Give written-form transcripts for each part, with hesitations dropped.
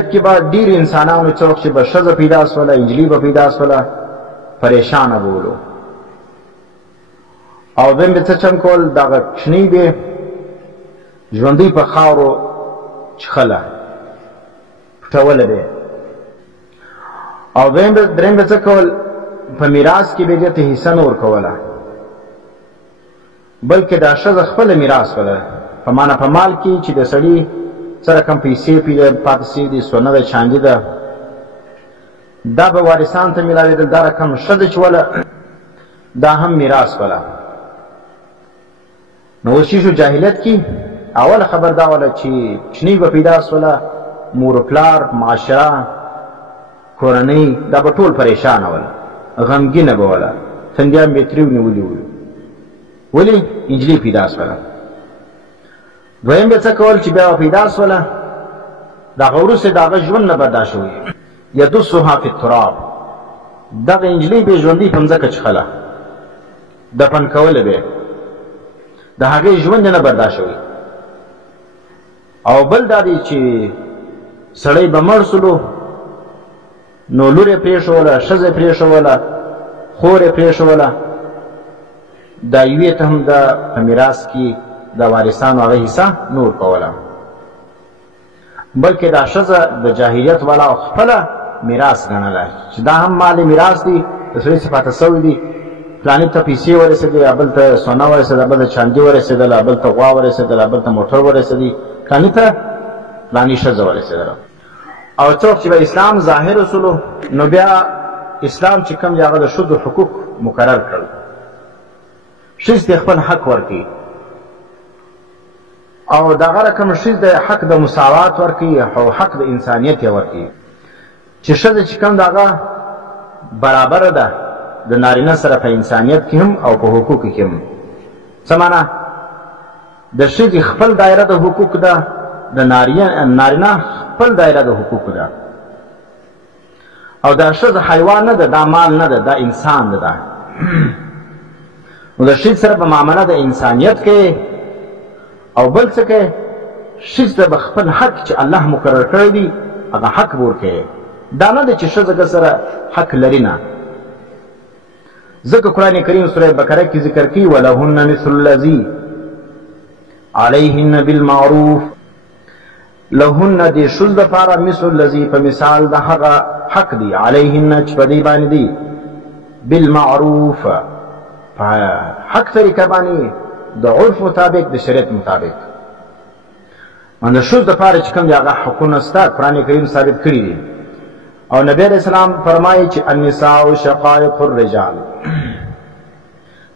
کې به ډېر انسانانو څوک چې به ښځه پیدا سوله انجلۍ به پیدا سوله پریشانه بولو او بیم به څه چم کول دغه کوچنۍ به ژوندۍ په خاورو چخله پټوله به او درېیم به څه کول په میراث کې به دې ته حصه نه ورکوله بلکې دا ښځه خپله میراث وله په معنی په مال کې چې د سړي سره کم پیسې پاتې شوي دي سونه ده چاندي ده دا به وارثانو ته میلاوېدل دا رقم ښځه چې وله دا هم میراث وله نو اوس شو جاهلیت کې اوله خبر دا وله چې کوچنۍ به پیدا سوله مور و پلار معاشره کورنۍ دا به ټول پریشانه وله غمګینه به وله تندیان به یې تریو نیولي ولو ولې انجلۍ پیدا سوله دویم به څه کول چې بیا به پیدا سوله د هغه وروسته د هغه ژوند نه برداشت شوی یدسها فی التراب دغه انجلۍ به ژوندۍ په مځکه چخله دفن کوله به د هغې ژوند نه برداشت شوی او بل دا دی چې سړی به مړ سلو نو لور یې پرېښوله ښځه یې پرېښوله خور یې پرېښوله دا یوې ته هم د په میراث کې د وارثانو هغه حصه نه ورکوله بلکې دا ښځه د جاهلیت والا خپله میراث ګڼله چې دا هم مال میراث دی د سړي څخه پاته سوی دي فلاني ته پیسې ورسېدې بل ته سونه ورسېده بل ته چاندي ورسېدله بل ته غوا ورسېدله بل ته موټر ورسېدي فلاني ته فلاني ښځه ورسېدله او څوک چې به اسلام ظاهر اصولو نو بیا اسلام چې کوم دی هغه د ښځو حقوق مقرر کړل ښځې ته خپل حق ورکوي او دغه رقم ښځې د حق د مساوات ورکوي او حق د انسانیت یې ورکوي چې ښځه چې کوم د هغه برابره ده د نارینه سره په انسانیت کې هم او په حقوقو کې هم څه معنا د ښځې خپل دایره د حقوق ده د نارینه خپل دایره د حقوق ده او دا ښځه حیوان نه ده دا مال نه ده دا انسان ده نو د ښځې سره په معامله د انسانیت کې او بل څه کې ښځې ته به خپل حق چې الله مقرر کړی دی هغه حق به ورکوي دا نه ده چې ښځه سره حق لري نه ځکه قرآن کریم سوره بقره کې ذکر کوي ولهن مثل الذي علیهن بالمعروف لهن دې ښځو دپاره مثل الذي په مثال د هغه حق دی علیهن چې په دې باندې دی بالمعروف په حق طریقه باندې د عرف مطابق د شریعت مطابق باندې ښځو دپاره چې کوم دی هغه حقونه شته قرآن کریم ثابت کړي دي او نبی علیہ السلام فرمایي چې النساء شقائق الرجال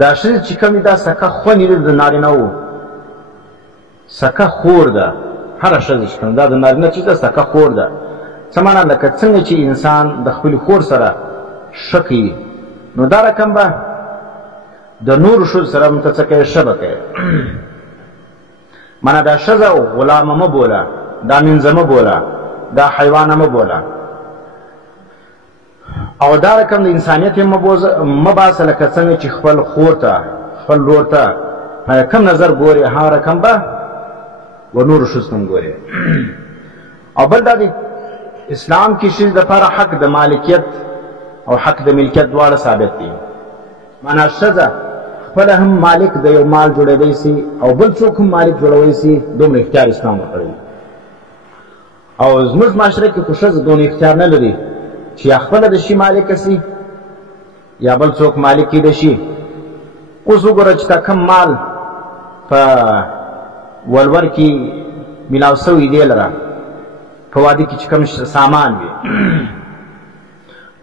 دا ښځې چې کوم دا سکه خونې ده د نارینهو سکه خور ده هره ښځه چې کوم دا د نارینه چې ده سکه خور ده څه معنا لکه څنګه چې انسان د خپلې خور سره ښه کوي نو دا رقم به د نورو ښځو سره هم ته څه کوې ښه به کوې معنا دا ښځه غلامه مه بوله دا منځه مه بوله دا حیوانه مه بوله او دا رقم د انسانیت یې مه باسه لکه څنګه چې خپل خور ته خپل لور ته په کم نظر ګورې هغه رقم به و نورو ښځو ته هم ګورې او بل دا د اسلام کې ښځې دپاره حق د مالکیت او حق د ملکیت دواړه ثابت دي معنا ښځه خپله هم مالک د یو مال جوړېدی سي او بل څوک هم مالک جوړوی سي دومره اختیار اسلام ورکړی او زموږ معاشره کې خو ښځه دونه اختیار نه لري چې یا خپله د شي مالکه سي یا بل څوک مالک کېدی شي اوس وګوره چې تا کم مال په ولور کې میلاو سوی دی لره په واده کې چې کوم سامان وي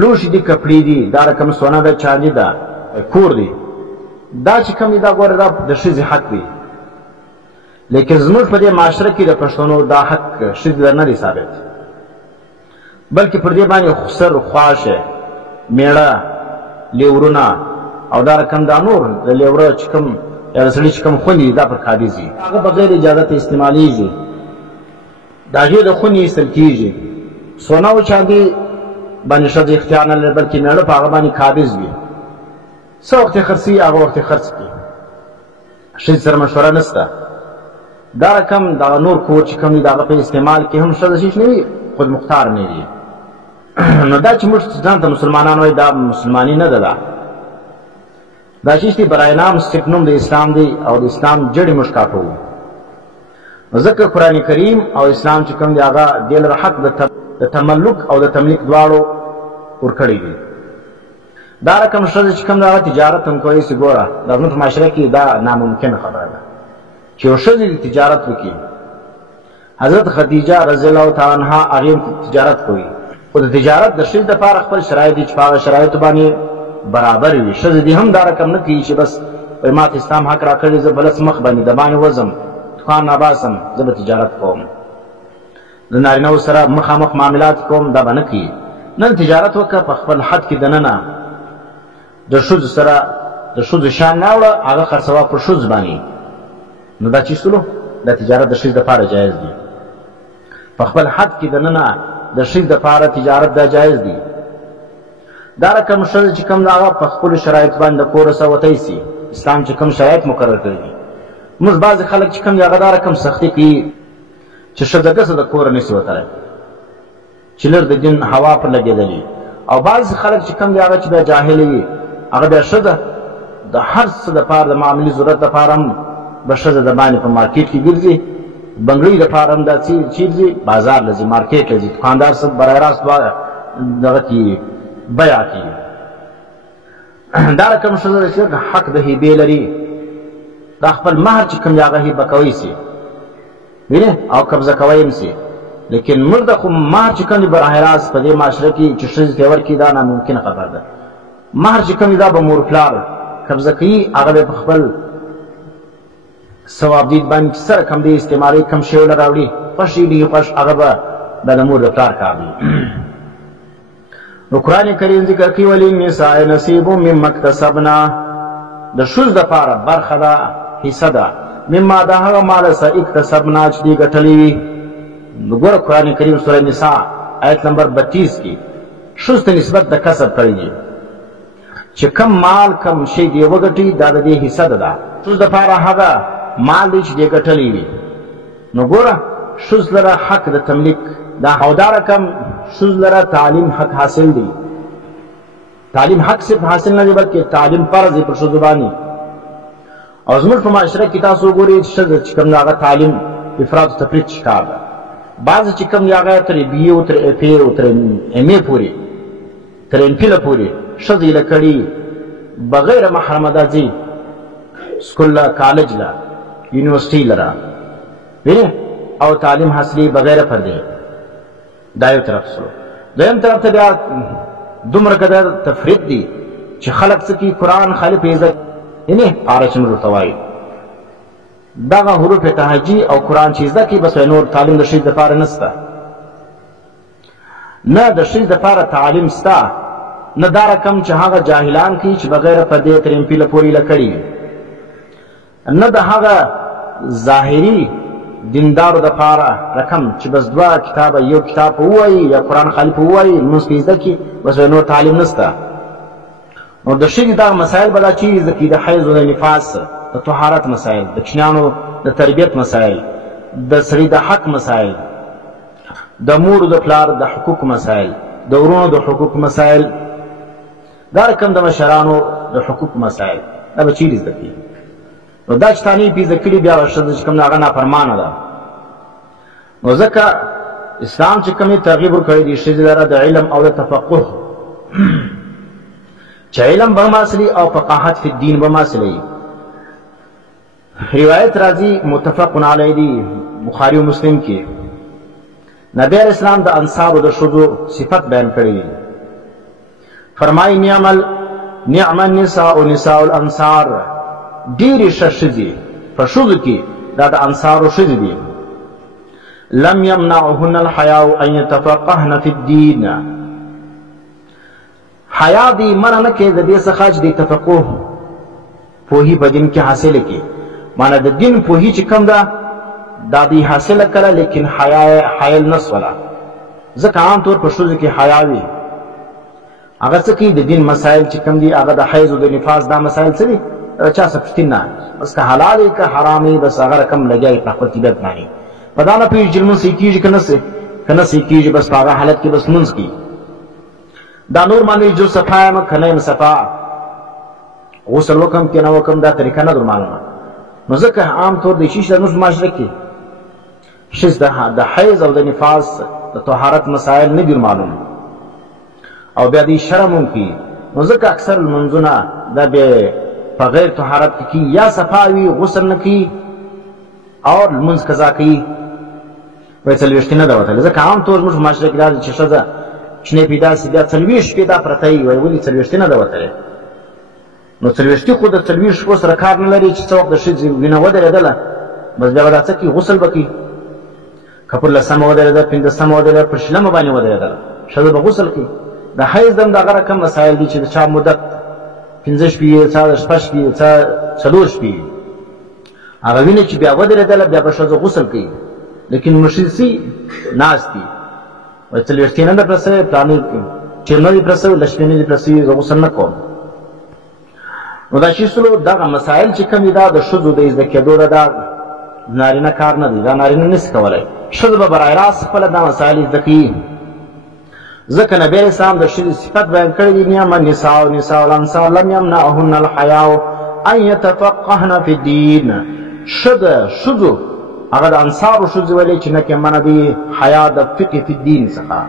لوښي دي کپړې دي دا رقم سونه ده چاندي ده کور دی دا چې کوم دی دا ګوره دا د ښځې حق دی لیکن زموږ په دې معاشره کې د پښتنو دا حق ښځې ته نه دی ثابت بلکې پر دې باندې خسر خواشه میړه لیورونه او دا رقم دا نور د لیوره چې کوم یا د سړي چې کوم خونې دي دا پر کاږي هغه بغیر اجازت استعمالیږي د هغې د خونې ایستل کېږي سونه او چاندي باندې ښځه اختیار نه لري بلکې میړه په هغه باندې قابض وي څه وخت یې خرڅوي هغه وخت یې خرڅ کړي ښځې سره مشوره نشته دا رقم دغه نور کور چې کوم دی د هغه په استعمال کې هم ښځه شیش نه وي خود مختار نه دي. نو دا چې موږ ځان ته مسلمانان وایي دا مسلماني نه ده. دا چې برای نام سټیپ نوم د اسلام دی او د اسلام جړې موږ کاټو. ځکه قرآن کریم او اسلام چې کوم دی هغه دې لره حق د تملک او د تملیک دواړو ورکړی دي. دا رقم ښځه چې کوم دا تجارت هم کوي چې ګوره د زموږ معاشره کې دا ناممکنه خبره ده چې یو ښځه تجارت وکړي. حضرت خدیجه رضی الله تعالی عنها هغې تجارت کوي، خو د تجارت د ښځې دپاره خپل شرایط دي چې په هغه شرایطو باندې برابر وي. ښځې دې هم دا رقم نه کوي چې بس ما ته اسلام حق راکړی زه بلس مخ باندې د باندې وځم دکان ناباسم زه به تجارت کوم، د نارینهو سره مخامخ معاملات کوم، دا به نه کوي. نن تجارت وکړه په خپل حد کې دننه د ښځو سره د ښځو شان راوړه هغه خرڅوه په ښځو باندې. نو دا چې سلو دا تجارت د ښځې دپاره جایز دی. په خپل حد کې دننه د ښځې دپاره تجارت دا جایز دی. دا رقم ښځه چې کوم د هغه په خپلو شرایطو باندې د کوره څخه وتی سي. اسلام چې کوم شرایط مقرر کړي دي. موږ بعضې خلک چې کوم دی هغه دا رقم سختي کوي چې ښځه ګسه د کوره نشي وتلی چې لږ د دین هوا پر لګېدلي. او بعضې خلک چې کوم دی هغه چې بیا جاهله وي هغه بیا ښځه د هر څه دپاره د معاملي ضرورت دپاره هم به ښځه د باندې په مارکېټ کې ګرځي، بنګړۍ دپاره هم دا چیز ځي، بازار له ځي، مارکېټ له ځي، دوکاندار صاحب برای راست دغه کې بیع کوي. دا رقم ښځه ده چې حق د هیبې لري. دا خپل مهر چې کوم دی هغه هیبه کوی سي وینې او قبضه کوی هم سي. لیکن موږ د خو مهر چې کوم دی برای راست په دې معاشره کې چې ښځې ته یې ورکړي دا ناممکنه خبره ده. مهر چې کوم دی دا به مور پلار قبضه کوي، هغه به په خپل ثوابدید باندې سره کم دی استعمالوي، کم شی له راوړي، خوښ یې دي خوښ هغه به دا د مور د پلار کار دی. نو قرآن کریم ذکر کوي وللنساء نصیب مما اکتسبنا، د ښځو دپاره برخه ده، حصه ده، مما د هغه ماله څه اکتسبنا چې دوی ګټلي وي. نو ګوره قرآن کریم سوره نساء آیت نمبر 32 کې ښځو ته نسبت د کسب کړی دی چې کم مال کم شی دی وګټي دا د دې حصه ده. ښځو دپاره هغه مال دی چې دی ګټلی وي. نو ګوره ښځو لره حق د تملیک دا او دا رقم ښځو لره تعلیم حق حاصل دی. تعلیم حق صرف حاصل نه دی بلکې تعلیم فرض دی پر ښځو باندې. او زموږ په معاشره کې تاسو وګورئ چې ښځه چې کوم د هغه تعلیم افراط و تفریط ښکار ده. بعضې چې کوم د هغه تر BA او تر FA او تر MA پورې تر MPhil پورې ښځې له کړي بغیر محرمه دا ځي سکول له کالج له یونیورسټۍ لره وینې او تعلیم حاصلي بغیر پردې. دا یو طرف سو. دویم طرف ته بیا دومره قدر تفریط دی چې خلک څه کوي قرآن خالي په عزت یعنې پاره چې موږ ورته وایو دغه حروف تهجي او قرآن چې زده کړي بس نور تعلیم د ښځې دپاره نشته. نه د ښځې دپاره تعلیم شته، نه دا رقم چې هغه جاهلان کوي چې بغیر پردې تر MPhil پورې له کړي، نه د هغه ظاهري دیندارو دپاره رقم چې بس دوه کتابه یو کتاب په ووایي یا قرآن خالي په ووایي لمونځ پې زده کړي بس نور تعلیم نشته. نو د ښځې دغه مسایل به دا چیرې زده کړي؟ د حیض و د نفاس، د طهارت مسایل، د کوچنیانو د تربیت مسایل، د سړي د حق مسایل، د مور د پلار د حقوق مسایل، د ورونو د حقوق مسایل، دا رقم د مشرانو د حقوق مسایل دا به چیرې زده کړي؟ نو دا چې تا نه یې پې زده کړي بیا به ښځه چې کوم د هغه نافرمانه ده. نو ځکه اسلام چې کوم یې ترغیب ورکړی دی ښځې لره د علم او د تفقه چې علم به هم حاصلي او فقاهت فی الدین به هم حاصلوي. روایت راځي متفق علیه دی بخاري و مسلم کې نبی علیہ السلام د انصارو د ښځو صفت بیان کړی دی. فرمایي نعم النساء نساء الانصار، ډېرې ښه ښځې په ښځو کې دا د انصارو ښځې دي. لم یمنعهن الحیاء ان یتفقهن فی الدین، حیا دی منع نه کوي د دې څخه چې د تفقه پوهي په دین کې حاصله کړي. معنی د دین پوهي چې کوم ده دا دی حاصله کړه لیکن حایل نه سوله. ځکه عام طور په ښځو کې حیا وي هغه څه کوي د دین مسایل چې کوم دي هغه د حیض او د نفاس دا مسایل څه دي چا څه پوښتنه نه بس که حلال وي که حرام وي بس هغه رقم لګیا وي په خپل طبیعت باندې په دا نه پوهېږي چې لمونځ صحیح کېږي که نه صحیح که نسی کیږي بس په هغه حالت کې بس لمونځ کوي. دا نور معنی جو صفا یم که نه یم صفا، غسل وکم که نه وکم، دا طریقه نه در معلومه. نو ځکه عام طور د شیشه زموږ معاشره کې ښځې د حیض او د نفاس د طهارت مسائل نه دي معلوم، او بیا د شرم هم کوي. نو ځکه اکثر لمونځونه دا بیا په غیر طهارت کې کوي، یا صفا وي غسل نه کوي او لمونځ قضا کوي، وایي څلوېښتي نه ده وتلی. ځکه عام طور زموږ په معاشره کې دا چې ښځه شنې پیدا سي بیا 40 شپې دا پرته وي، وایي ولې 40 نه ده وتلی. نو 40 خو د 40 شپو سره کار نه لري چې څه وخت د ښځې وینه ودرېدله بس بیا به دا څه کوي، غسل به کوي. که پر 10مه ودرېده، 15مه ودرېده، پر 20مه باندې ودرېدله ښځه به غسل کوي. د حیض هم دغه رقم مسایل دي چې د چا مدت 15 شپې، چا 6 شپې، چا 4 شپې، هغه وینه چې بیا ودرېدله بیا به ښځه غسل کوي. لیکن مشرسي ناست دي وایي 40 نه ده پوره سوې، پلانې ټیم نه دي پوره سوې، لږ شپې نه دي پوره سوې، زه غسل نه کوم. نو دا چې سلو دغه مسایل چې کوم دي دا د ښځو د زده کېدو ده، دا نارینه کار نه دی، دا نارینه نشي کولی. ښځه به برای راست خپله دا مسایل زده کوي. ځکه نبي علیه السلام د ښځې صفت بیان کړی دی: نعم النساء نساء الانصار لم یمنعهن الحیاء ان یتفقهن فی الدین. ښځو هغه د انصارو ښځې ولې چې نه کې منع دی حیا د فقه فی الدین څخه.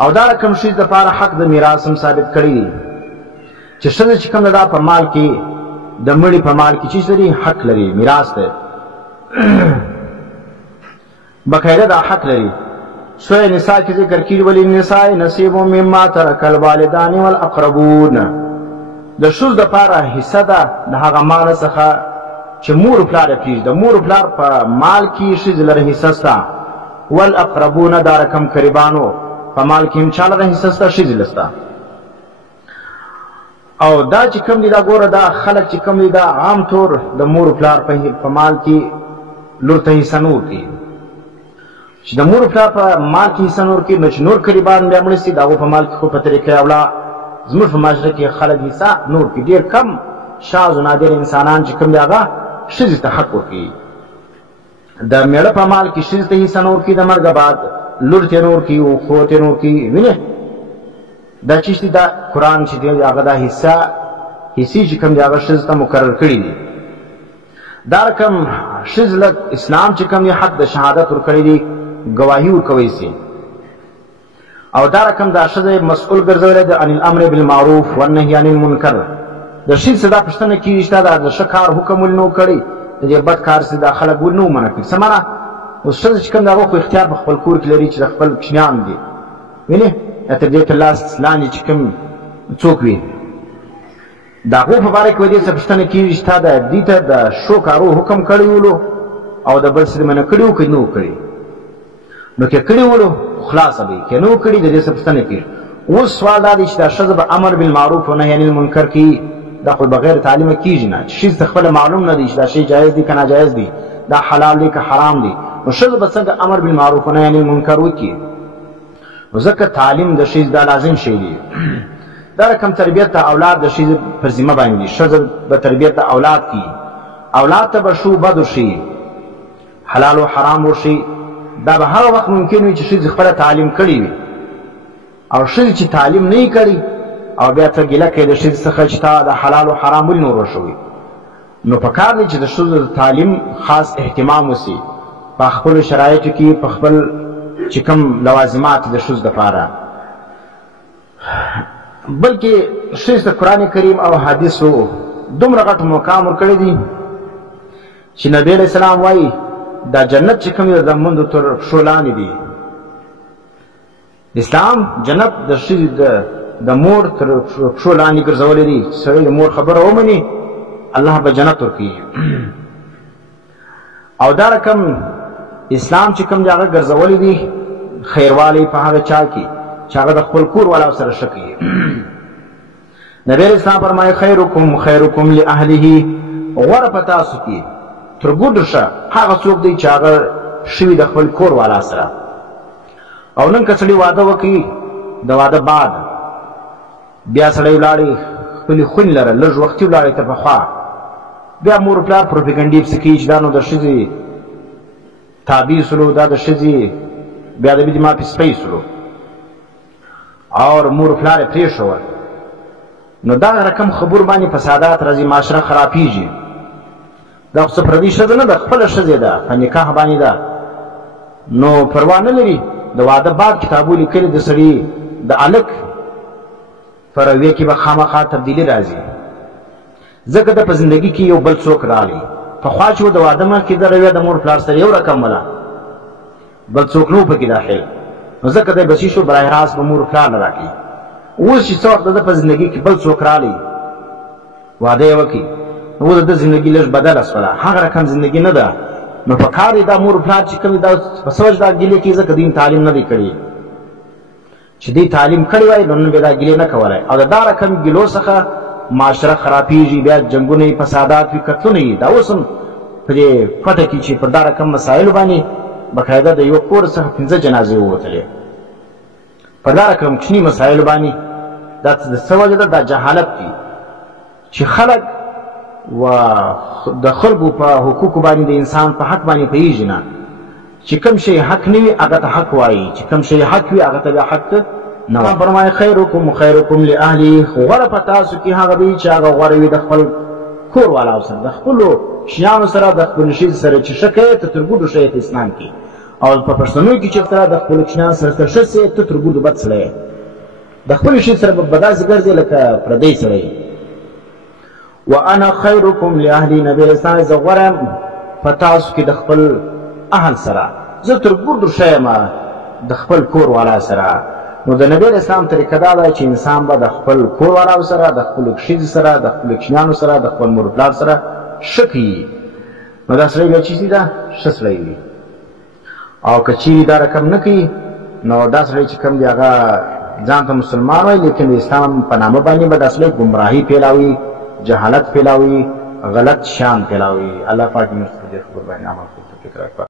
او دا رقم ښځې دپاره حق د میراث هم ثابت کړی دی چې ښځه چې کوم ده په مال کې د مړي په مال کې چې لري حق لري، میراث دی بقاعده دا حق لري. سورة نساء کې ذکر کړي وللنساء نصیب مما ترک الوالدان والاقربون. د ښځو دپاره حصه ده د هغه مال څخه چې مور پلار یې پرېږدي. د مور پلار په مال کې ښځې لره حصه شته، والاقربون دا رقم قریبانو په مال کې هم چا لره حصه شته، ښځې له شته. او دا چې کوم دي دا ګوره دا خلک چې کوم دي دا عام طور د مور پلار په مال کې لور ته حصه نه ورکوي. چې د مور پلار په مال کې حصه نه ورکوي نو چې نور قریبان بیا مړه سي د هغو په مال کې خو په طریقې اولا زموږ په معاشره کې خلک حصه نه ورکوي. ډېر کم شاذ و نادر انسانان چې کوم دي هغه ښځې ته حق ورکوي. د میړه په مال کې ښځې ته حصه نه ورکوي، د مرګه بعد لور ته نه ورکوي، خور ته نه ورکوي. وینې دا چې دا قرآن چې دی هغه دا حصې چې کوم دی هغه ښځې ته مقرر کړي دي. دا رقم ښځې له اسلام چې کوم دی حق د شهادت ورکړی دی، ګواهي ورکوی سي. او دا رقم دا ښځه مسؤول ګرځولی ده عن الامر بالمعروف والنهي عن المنکر. د ښځې څه دا پوښتنه کېږي چې دا د ښه کار حکم ولې نه کړی، د دې بد کار څه دا خلک ولې نه منع کړي. څه معنا اوس ښځه چې کوم دی هغه خو اختیار په خپل کور کې لري چې د خپل کوچنیان دي، وینې تر دې تر لاس لاندې چې کوم څوک وي د هغو په باره کې ودې څه پوښتنه کېږي چې تا د دې ته د ښو کارو حکم کړی ولو او د بل څه منع کړي وو که نه وو کړي. نو که کړي ولو خلاصه به که نه وو کړي د دې څه پوښتنه کېږي. اوس سوال دا دی چې دا ښځه به امر بالمعروف و نهي عن المنکر کوي، دا خو بغیر تعلیمه کېږي نه. چې ښځې ته خپله معلوم نه دی چې دا شی جایز دی که ناجایز دی، دا حلال دی که حرام دی، نو ښځه به څنګه امر بالمعروف و نهي عن المنکر وکړي؟ نو ځکه تعلیم د ښځې دا لازم شی دی. دا رقم تربیت د اولاد د ښځې پر ذمه باندې دي. ښځه به تربیت د اولاد کوي، اولاد ته به ښو بد وښي، حلال و حرام وښي. دا به هغه وخت ممکن وي چې ښځې خپله تعلیم کړی وي. او ښځې چې تعلیم نه یې کړی او بیا ته ګیله کوې د ښځې څخه چې تا د حلال و حرام ولې نه وروښوي، نو په کار دی چې د ښځو د تعلیم خاص اهتمام وسي په خپلو شرایطو کې، په خپل چې کوم لوازمات د ښځو دپاره. بلکې ښځې ته قرآن کریم او حدیثو دومره غټ مقام ورکړی دی چې نبی علیه السلام وایي دا جنت چې کوم دی د مندو تر پښو لاندې دی. اسلام جنت د ښځې د مور تر پښو لاندې ګرځولی دی. سړی د مور خبره ومني الله به جنت ورکوي. او دا رقم اسلام چې کوم دی هغه ګرځولی دی خیروالی په هغه چا کې چې هغه د خپل کور والاو سره ښه کوي. نبی علیه السلام فرمایي خیرکم خیرکم لاهله، غوره په تاسو کې تر ګوډ ښه هغه څوک دی چې هغه شوي د خپل کور والا سره. او نن که سړي واده وکړي د واده بعد بیا سړی ولاړې خپلې خونې لره لږ وختي ولاړې تر پخوا بیا مور پلار پروپیګنډې پسې کوي چې دا نو د ښځې تابع سلو، دا د ښځې بیا د دې ما په سپیسلو او مور پلار پریښول نو دا رقم خبر باندې فسادات راځي معاشره خرابېږي دا څه پردي ښځه نه ده خپله ښځې ده په نکاح باندې ده نو پروا نه لري د واده بعد کتابو لیکلي د سړي د هلک په رویه کې به خامخا تبدیلي راځي ځکه د په زندګي کې یو بل څوک راغلی پخوا چې و د واده مخکې د رویه د مور پلار سره یو رقم وله بل څوک نه و پکې داخل نو ځکه دی بچي شو براه راست به مور پلار نه راکړي اوس چې څه وخت د په زندګي کې بل څوک راغلی واده یې وکړي نو اوس د زندګي لږ بدله شوله هغه رقم زندګي نه ده نو په کار یې دا مور پلار چې کوم دا په څه وجه دا ګیلې کوي ځکه دین تعلیم نه دی کړی چې دی تعلیم کړی وای نو نن به دا ګیلې نه کولی او د دا رقم ګیلو څخه معاشره خرابېږي بیا جنګونه وي فسادات وي قتلونه وي دا اوس هم په دې پټه کې چې پر دا رقم مسایلو باندې باقاعده د یو کور څخه 5 جنازې ووتلې پر دا رقم کوچني مسایلو باندې دا د څه وجه ده دا جهالت دی چې خلک و د خلکو په حقوقو باندې د انسان په حق باندې پوهېږي نه چې کوم شی حق نه وي هغه ته حق وایي چې کوم شی حق وي هغه ته بیا حق نه وایي فرمایي خیرکم خیرکم لاهلي غوره په تاسو کې هغه دی چې هغه غوره وي د خپل کور والاو سره د خپلو شیانو سره د خپلو ښځې سره چې ښه کوې ته تر ګوډو ښه په اسلام کې او په پښتنو کې چې سره د خپلو شیانو سره ته ښه سې ته تر ګوډو بد سړی د خپلو ښځې سره به داسې ګرځې لکه پردی سړی وانا خیرکم لاهلي نبی اسلام زه غوره یم په تاسو کې د خپل اهل سره زه تر ګوډو ښه یم د خپل کور والا سره نو د نبی اسلام طریقه دا ده چې انسان به د خپل کور والاو سره د خپلو ښځې سره د خپلو کوچنیانو سره د خپل مور پلار سره ښه کوي نو دا سړی بیا چې ده ښه سړی وي او که چیرې دا رقم نه کوي نو دا سړی چې کوم دی هغه ځان ته مسلمان وایي لیکن د اسلام په نامه باندې به دا سړی ګمراهي پھیلاوي جهالت پھیلاوي غلط شان پھیلاوي الله پاک موږ ته دې خبر باندې عمل کوو فکر وکړه